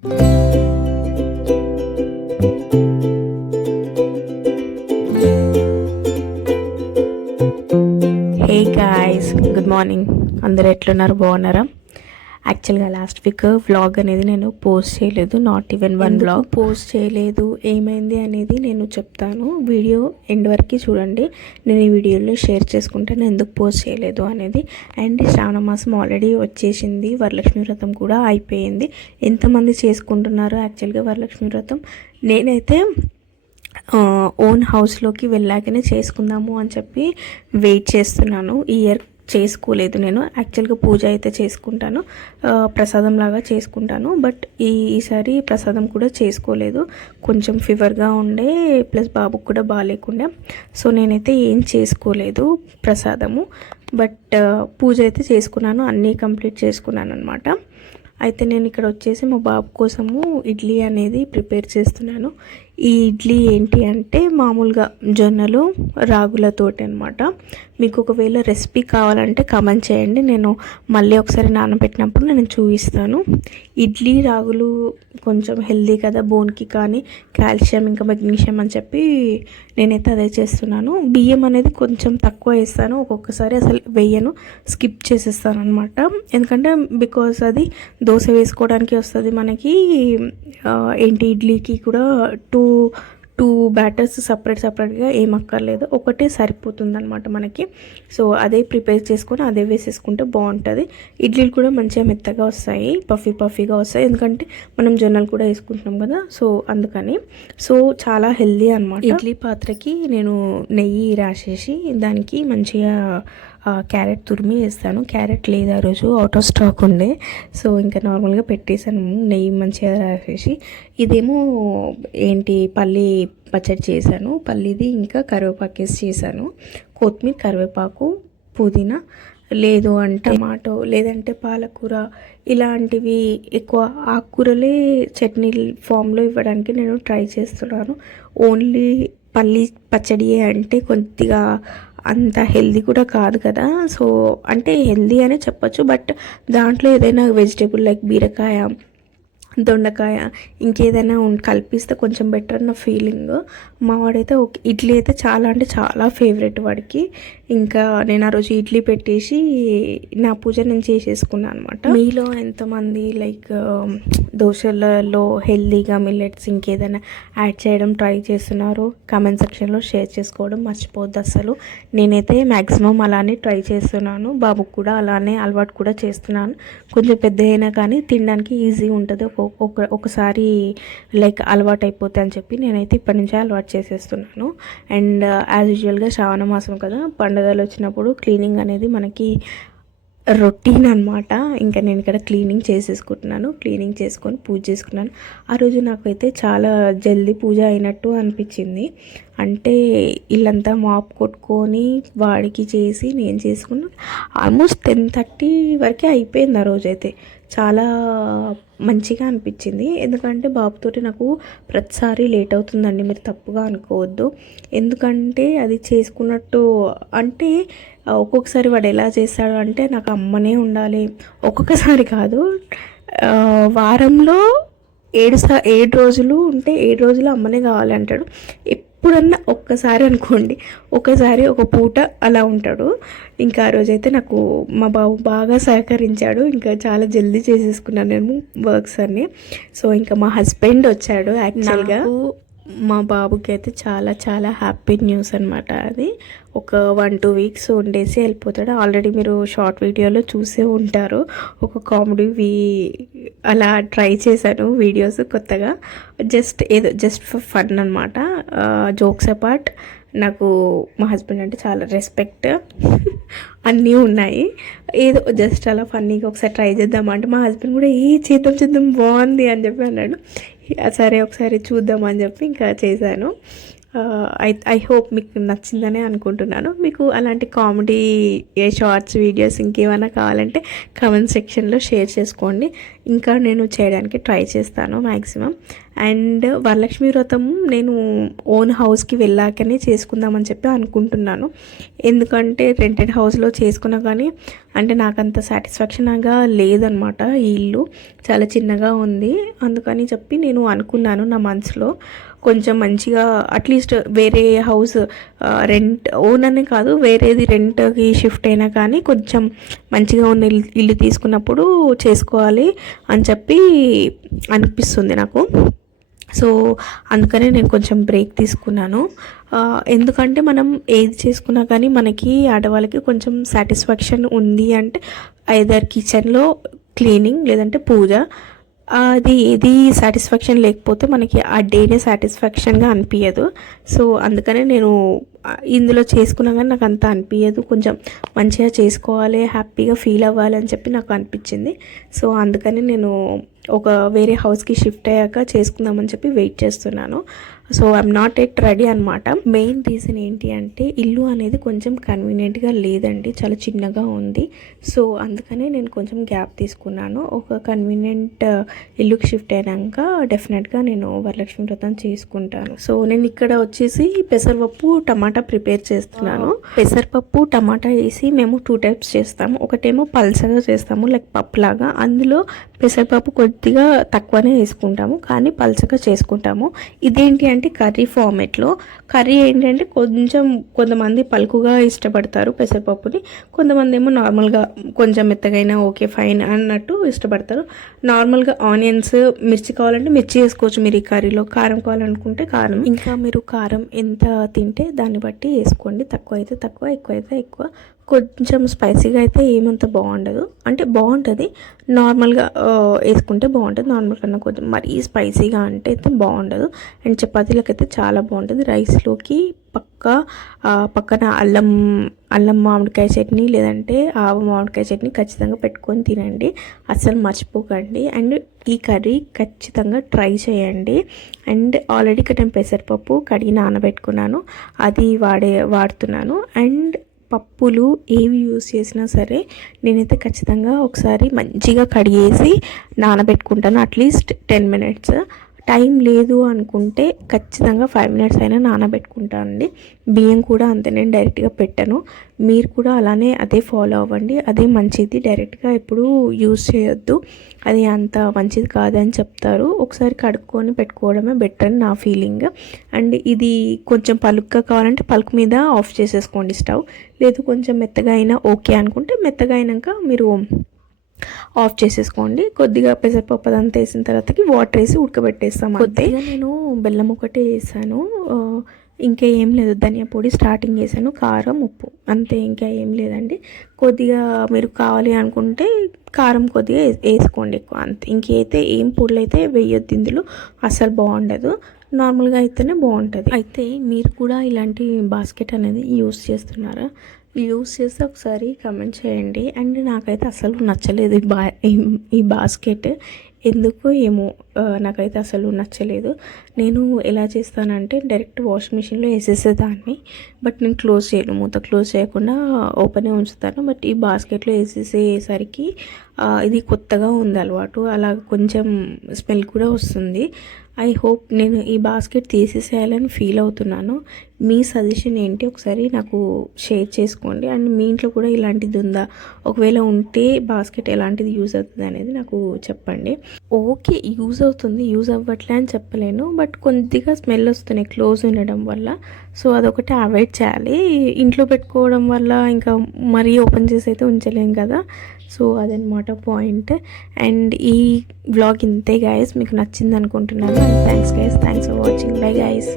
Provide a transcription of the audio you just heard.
Hey guys, good morning. అందరు ఎట్లున్నారు? బాగున్నారా? యాక్చువల్గా లాస్ట్ వీక్ వ్లాగ్ అనేది నేను పోస్ట్ చేయలేదు, not even one vlog post చేయలేదు. ఏమైంది అనేది నేను చెప్తాను, వీడియో ఎండ్ వరకు చూడండి. నేను ఈ వీడియోలో షేర్ చేసుకుంటాను ఎందుకు పోస్ట్ చేయలేదు అనేది. అండ్ శ్రావణ మాసం ఆల్రెడీ వచ్చేసింది, వరలక్ష్మి వ్రతం కూడా అయిపోయింది. ఎంతమంది చేసుకుంటున్నారు యాక్చువల్గా వరలక్ష్మి వ్రతం? నేనైతే ఓన్ హౌస్లోకి వెళ్ళాకనే చేసుకుందాము అని చెప్పి వెయిట్ చేస్తున్నాను. ఈ ఇయర్ చేసుకోలేదు నేను. యాక్చువల్గా పూజ అయితే చేసుకుంటాను, ప్రసాదం లాగా చేసుకుంటాను, బట్ ఈసారి ప్రసాదం కూడా చేసుకోలేదు. కొంచెం ఫీవర్గా ఉండే, ప్లస్ బాబుకు కూడా బాగాలేకుండే, సో నేనైతే ఏం చేసుకోలేదు ప్రసాదము. బట్ పూజ అయితే చేసుకున్నాను, అన్నీ కంప్లీట్ చేసుకున్నాను అనమాట. అయితే నేను ఇక్కడ వచ్చేసి మా బాబు కోసము ఇడ్లీ అనేది ప్రిపేర్ చేస్తున్నాను. ఈ ఇడ్లీ ఏంటి అంటే మామూలుగా జొన్నలు రాగులతోటి అనమాట. మీకు ఒకవేళ రెసిపీ కావాలంటే కామెంట్ చేయండి, నేను మళ్ళీ ఒకసారి నానబెట్టినప్పుడు నేను చూపిస్తాను. ఇడ్లీ రాగులు కొంచెం హెల్దీ కదా బోన్కి, కానీ కాల్షియం ఇంకా మెగ్నీషియం అని చెప్పి నేనైతే అదే చేస్తున్నాను. బియ్యం అనేది కొంచెం తక్కువ వేస్తాను, ఒక్కొక్కసారి అసలు వేయను, స్కిప్ చేసేస్తాను అనమాట. ఎందుకంటే బికాస్ అది దోశ వేసుకోవడానికి వస్తుంది మనకి, ఏంటి ఇడ్లీకి కూడా టూ బ్యాటర్స్ సపరేట్గా ఏం అక్కర్లేదు, ఒకటే సరిపోతుంది అనమాట మనకి. సో అదే ప్రిపేర్ చేసుకొని అదే వేసేసుకుంటే బాగుంటుంది. ఇడ్లీలు కూడా మంచిగా మెత్తగా వస్తాయి, పఫీగా వస్తాయి, ఎందుకంటే మనం జొన్నలు కూడా వేసుకుంటున్నాం కదా, సో అందుకని. సో చాలా హెల్దీ అనమాట. ఇడ్లీ పాత్రకి నేను నెయ్యి రాసేసి దానికి మంచిగా క్యారెట్ తురిమి వేస్తాను. క్యారెట్ లేదు ఆ రోజు, అవుట్ ఆఫ్ స్టాక్ ఉండే, సో ఇంకా నార్మల్గా పెట్టేసాను నెయ్యి మంచిగా రాసేసి. ఇదేమో ఏంటి పల్లి పచ్చడి చేశాను, పల్లిది ఇంకా కరివేపాకు వేసి చేశాను. కొత్తిమీర, కరివేపాకు, పుదీనా, లేదు అంటే టమాటో, లేదంటే పాలకూర, ఇలాంటివి ఎక్కువ ఆకుకూరలే చట్నీ ఫామ్లో ఇవ్వడానికి నేను ట్రై చేస్తున్నాను. ఓన్లీ పల్లి పచ్చడి అంటే కొద్దిగా అంత హెల్దీ కూడా కాదు కదా, సో అంటే హెల్దీ అనే చెప్పచ్చు, బట్ దాంట్లో ఏదైనా వెజిటేబుల్ లైక్ బీరకాయ, దొండకాయ, ఇంకేదైనా కల్పిస్తే కొంచెం బెటర్ అన్న ఫీలింగ్. మా వాడైతే ఇడ్లీ అయితే చాలా అంటే చాలా ఫేవరెట్ వాడికి. ఇంకా నేను ఆ రోజు ఇడ్లీ పెట్టేసి నా పూజ నేను చేసేసుకున్నాను అనమాట. మీలో ఎంతమంది లైక్ దోశలలో హెల్దీగా మిల్లెట్స్ ఇంకేదైనా యాడ్ చేయడం ట్రై చేస్తున్నారు? కామెంట్ సెక్షన్లో షేర్ చేసుకోవడం మర్చిపోద్దు అసలు. నేనైతే మ్యాక్సిమం అలానే ట్రై చేస్తున్నాను, బాబుకు కూడా అలానే అలవాటు కూడా చేస్తున్నాను. కొంచెం పెద్ద అయినా కానీ తినడానికి ఈజీ ఉంటుంది, ఒకసారి లైక్ అలవాటు అయిపోతాయి అని చెప్పి నేనైతే ఇప్పటి నుంచే అలవాటు చేసేస్తున్నాను. అండ్ యాజ్ యూజువల్గా శ్రావణ మాసం కదా, పండుగలు వచ్చినప్పుడు క్లీనింగ్ అనేది మనకి రొటీన్ అనమాట. ఇంకా నేను ఇక్కడ క్లీనింగ్ చేసేసుకుంటున్నాను, క్లీనింగ్ చేసుకొని పూజ చేసుకున్నాను. ఆ రోజు నాకైతే చాలా జల్దీ పూజ అయినట్టు అనిపించింది. అంటే ఇల్లంతా మాప్ కొట్టుకొని వాడికి చేసి నేను చేసుకున్నాను. ఆల్మోస్ట్ 10:30 వరకే అయిపోయింది ఆ రోజైతే. చాలా మంచిగా అనిపించింది, ఎందుకంటే బాబుతోటి నాకు ప్రతిసారి లేట్ అవుతుందండి, మీరు తప్పుగా అనుకోవద్దు. ఎందుకంటే అది చేసుకున్నట్టు అంటే ఒక్కొక్కసారి వాడు ఎలా చేస్తాడు అంటే నాకు అమ్మనే ఉండాలి, ఒక్కొక్కసారి కాదు, వారంలో 7 రోజులు ఉంటే 7 రోజులు అమ్మనే కావాలి అంటాడు. ఎప్పుడన్నా ఒక్కసారి అనుకోండి, ఒకసారి ఒక పూట అలా ఉంటాడు. ఇంకా ఆ రోజైతే నాకు మా బాబు బాగా సహకరించాడు, ఇంకా చాలా జల్దీ చేసేసుకున్నాను నేను వర్క్స్ అన్నీ. సో ఇంకా మా హస్బెండ్ వచ్చాడు. యాక్చువల్గా మా బాబుకి అయితే చాలా చాలా హ్యాపీ న్యూస్ అనమాట. అది ఒక 1-2 వీక్స్ ఉండేసి వెళ్ళిపోతాడు. ఆల్రెడీ మీరు షార్ట్ వీడియోలో చూసే ఉంటారు, ఒక కామెడీ అలా ట్రై చేశాను వీడియోస్ కొత్తగా, జస్ట్ ఫర్ ఫన్ అనమాట. జోక్స్ అపార్ట్, నాకు మా హస్బెండ్ అంటే చాలా రెస్పెక్ట్ అన్నీ ఉన్నాయి. ఏదో జస్ట్ అలా ఫన్నీగా ఒకసారి ట్రై చేద్దామంటే మా హస్బెండ్ కూడా చేద్దాం బాగుంది అని చెప్పి అన్నాడు. సరే ఒకసారి చూద్దాం అని చెప్పి ఇంకా చేశాను. ఐ హోప్ మీకు నచ్చిందనే అనుకుంటున్నాను. మీకు అలాంటి కామెడీ షార్ట్స్ వీడియోస్ ఇంకేమైనా కావాలంటే కామెంట్ సెక్షన్లో షేర్ చేసుకోండి. ఇంకా నేను చేయడానికి ట్రై చేస్తాను మ్యాక్సిమం. అండ్ వరలక్ష్మి వ్రతం నేను ఓన్ హౌస్కి వెళ్ళాకనే చేసుకుందామని చెప్పి అనుకుంటున్నాను. ఎందుకంటే రెంటెడ్ హౌస్లో చేసుకున్నా కానీ అంటే నాకంత సాటిస్ఫాక్షన్గా లేదనమాట. ఈ ఇల్లు చాలా చిన్నగా ఉంది. అందుకని చెప్పి నేను అనుకున్నాను నా మనసులో కొంచెం మంచిగా అట్లీస్ట్ వేరే హౌస్ రెంట్ ఓన్ అనే కాదు, వేరేది రెంట్కి షిఫ్ట్ అయినా కానీ కొంచెం మంచిగా ఉన్న ఇల్లు తీసుకున్నప్పుడు చేసుకోవాలి అని చెప్పి అనిపిస్తుంది నాకు. సో అందుకనే నేను కొంచెం బ్రేక్ తీసుకున్నాను. ఎందుకంటే మనం ఏది చేసుకున్నా కానీ మనకి ఆడవాళ్ళకి కొంచెం సాటిస్ఫాక్షన్ ఉంది అంటే ఐదర్ కిచెన్లో క్లీనింగ్ లేదంటే పూజ. అది ఏది సాటిస్ఫాక్షన్ లేకపోతే మనకి ఆ డేనే సాటిస్ఫాక్షన్గా అనిపించదు. సో అందుకనే నేను ఇందులో చేసుకున్నా కానీ నాకు అంత అనిపించదు. కొంచెం మంచిగా చేసుకోవాలి, హ్యాపీగా ఫీల్ అవ్వాలి అని చెప్పి నాకు అనిపించింది. సో అందుకని నేను ఒక వేరే హౌస్కి షిఫ్ట్ అయ్యాక చేసుకుందామని చెప్పి వెయిట్ చేస్తున్నాను. So I'm not at ready అనమాట. మెయిన్ రీజన్ ఏంటి అంటే ఇల్లు అనేది కొంచెం కన్వీనియంట్గా లేదండి, చాలా చిన్నగా ఉంది. సో అందుకనే నేను కొంచెం గ్యాప్ తీసుకున్నాను. ఒక కన్వీనియంట్ ఇల్లుకి షిఫ్ట్ అయినాక డెఫినెట్గా నేను వరలక్ష్మి వ్రతం చేసుకుంటాను. సో నేను ఇక్కడ వచ్చేసి పెసరపప్పు టమాటా ప్రిపేర్ చేస్తున్నాను. పెసరపప్పు టమాటా వేసి మేము 2 టైప్స్ చేస్తాము. ఒకటేమో పల్సగా చేస్తాము లైక్ పప్పులాగా, అందులో పెసరపప్పు కొద్దిగా తక్కువనే వేసుకుంటాము కానీ పల్చగా చేసుకుంటాము. ఇదేంటి అంటే కర్రీ ఫార్మేట్లో. కర్రీ ఏంటంటే కొంచెం కొంతమంది పలుకుగా ఇష్టపడతారు పెసరపప్పుని, కొంతమంది ఏమో నార్మల్గా కొంచెం మెత్తగైనా ఓకే ఫైన్ అన్నట్టు ఇష్టపడతారు. నార్మల్గా ఆనియన్స్ మిర్చి కావాలంటే మిర్చి వేసుకోవచ్చు మీరు ఈ కర్రీలో, కారం కావాలనుకుంటే కారం, ఇంకా మీరు కారం ఎంత తింటే దాన్ని బట్టి వేసుకోండి. తక్కువ అయితే తక్కువ, ఎక్కువ అయితే ఎక్కువ. కొంచెం స్పైసీగా అయితే ఏమంత బాగుండదు, అంటే బాగుంటుంది నార్మల్గా వేసుకుంటే బాగుంటుంది. నార్మల్ కన్నా కొంచెం మరీ స్పైసీగా అంటే అయితే బాగుండదు. అండ్ చపాతీలకు అయితే చాలా బాగుంటుంది. రైస్లోకి పక్కన అల్లం మామిడికాయ చట్నీ లేదంటే ఆవ మామిడికాయ చట్నీ ఖచ్చితంగా పెట్టుకొని తినండి, అస్సలు మర్చిపోకండి. అండ్ ఈ కర్రీ ఖచ్చితంగా ట్రై చేయండి. అండ్ ఆల్రెడీ నేను పెసరపప్పు కడిగి నానబెట్టుకున్నాను, అది వాడుతున్నాను. అండ్ పప్పులు ఏవి యూస్ చేసినా సరే నేనైతే ఖచ్చితంగా ఒకసారి మంచిగా కడిగేసి నానబెట్టుకుంటాను అట్లీస్ట్ 10 minutes. టైం లేదు అనుకుంటే ఖచ్చితంగా 5 minutes అయినా నానబెట్టుకుంటానండి. బియ్యం కూడా అంతే, నేను డైరెక్ట్గా పెట్టను. మీరు కూడా అలానే అదే ఫాలో అవ్వండి, అదే మంచిది. డైరెక్ట్గా ఎప్పుడు యూస్ చేయొద్దు, అది అంత మంచిది కాదని చెప్తారు. ఒకసారి కడుక్కొని పెట్టుకోవడమే బెటర్ అని నా ఫీలింగ్. అండ్ ఇది కొంచెం పలుగ్గా కావాలంటే పలుకు మీద ఆఫ్ చేసేసుకోండి స్టవ్, లేదు కొంచెం మెత్తగా అయినా ఓకే అనుకుంటే మెత్తగా అయినాక మీరు ఆఫ్ చేసేసుకోండి. కొద్దిగా పెసరపప్పు అదంతా వేసిన తర్వాతకి వాటర్ వేసి ఉడకబెట్టేస్తాం. కొద్దిగా నేను బెల్లం ఒకటే వేసాను, ఇంకా ఏం లేదు. ధనియా పొడి స్టార్టింగ్ వేసాను, కారం ఉప్పు అంతే, ఇంకా ఏం లేదండి. కొద్దిగా మీరు కావాలి అనుకుంటే కారం కొద్దిగా వేసుకోండి ఎక్కువ, అంతే. ఇంకైతే ఏం పొడులు అయితే వేయొద్దు ఇందులో, అస్సలు బాగుండదు. నార్మల్గా అయితేనే బాగుంటుంది. అయితే మీరు కూడా ఇలాంటి బాస్కెట్ అనేది యూస్ చేస్తున్నారా? యూస్ చేస్తే ఒకసారి కమెంట్ చేయండి. అండ్ నాకైతే అసలు నచ్చలేదు ఈ బాస్కెట్, ఎందుకో ఏమో నాకైతే అసలు నచ్చలేదు. నేను ఎలా చేస్తానంటే డైరెక్ట్ వాషింగ్ మిషన్లో వేసేసేదాన్ని, బట్ నేను క్లోజ్ చేయను, మూత క్లోజ్ చేయకుండా ఓపెనే ఉంచుతాను. బట్ ఈ బాస్కెట్లో వేసేసేసరికి ఇది కొత్తగా ఉంది అలవాటు, అలా కొంచెం స్మెల్ కూడా వస్తుంది. ఐ హోప్ నేను ఈ బాస్కెట్ తీసేసేయాలని ఫీల్ అవుతున్నాను. మీ సజెషన్ ఏంటి ఒకసారి నాకు షేర్ చేసుకోండి. అండ్ మీ ఇంట్లో కూడా ఇలాంటిది ఉందా, ఒకవేళ ఉంటే బాస్కెట్ ఎలాంటిది యూజ్ అవుతుంది అనేది నాకు చెప్పండి. ఓకే యూజ్ అవుతుంది, యూజ్ అవ్వట్లే అని చెప్పలేను, బట్ కొద్దిగా స్మెల్ వస్తున్నాయి క్లోజ్ ఉండడం వల్ల. సో అదొకటి అవాయిడ్ చేయాలి. ఇంట్లో పెట్టుకోవడం వల్ల ఇంకా మరీ ఓపెన్ చేసి అయితే ఉంచలేం కదా. సో అదనమాట పాయింట్. అండ్ ఈ వ్లాగ్ ఇంతే గైస్, మీకు నచ్చింది అనుకుంటున్నాను. Thanks guys, thanks for watching, bye guys.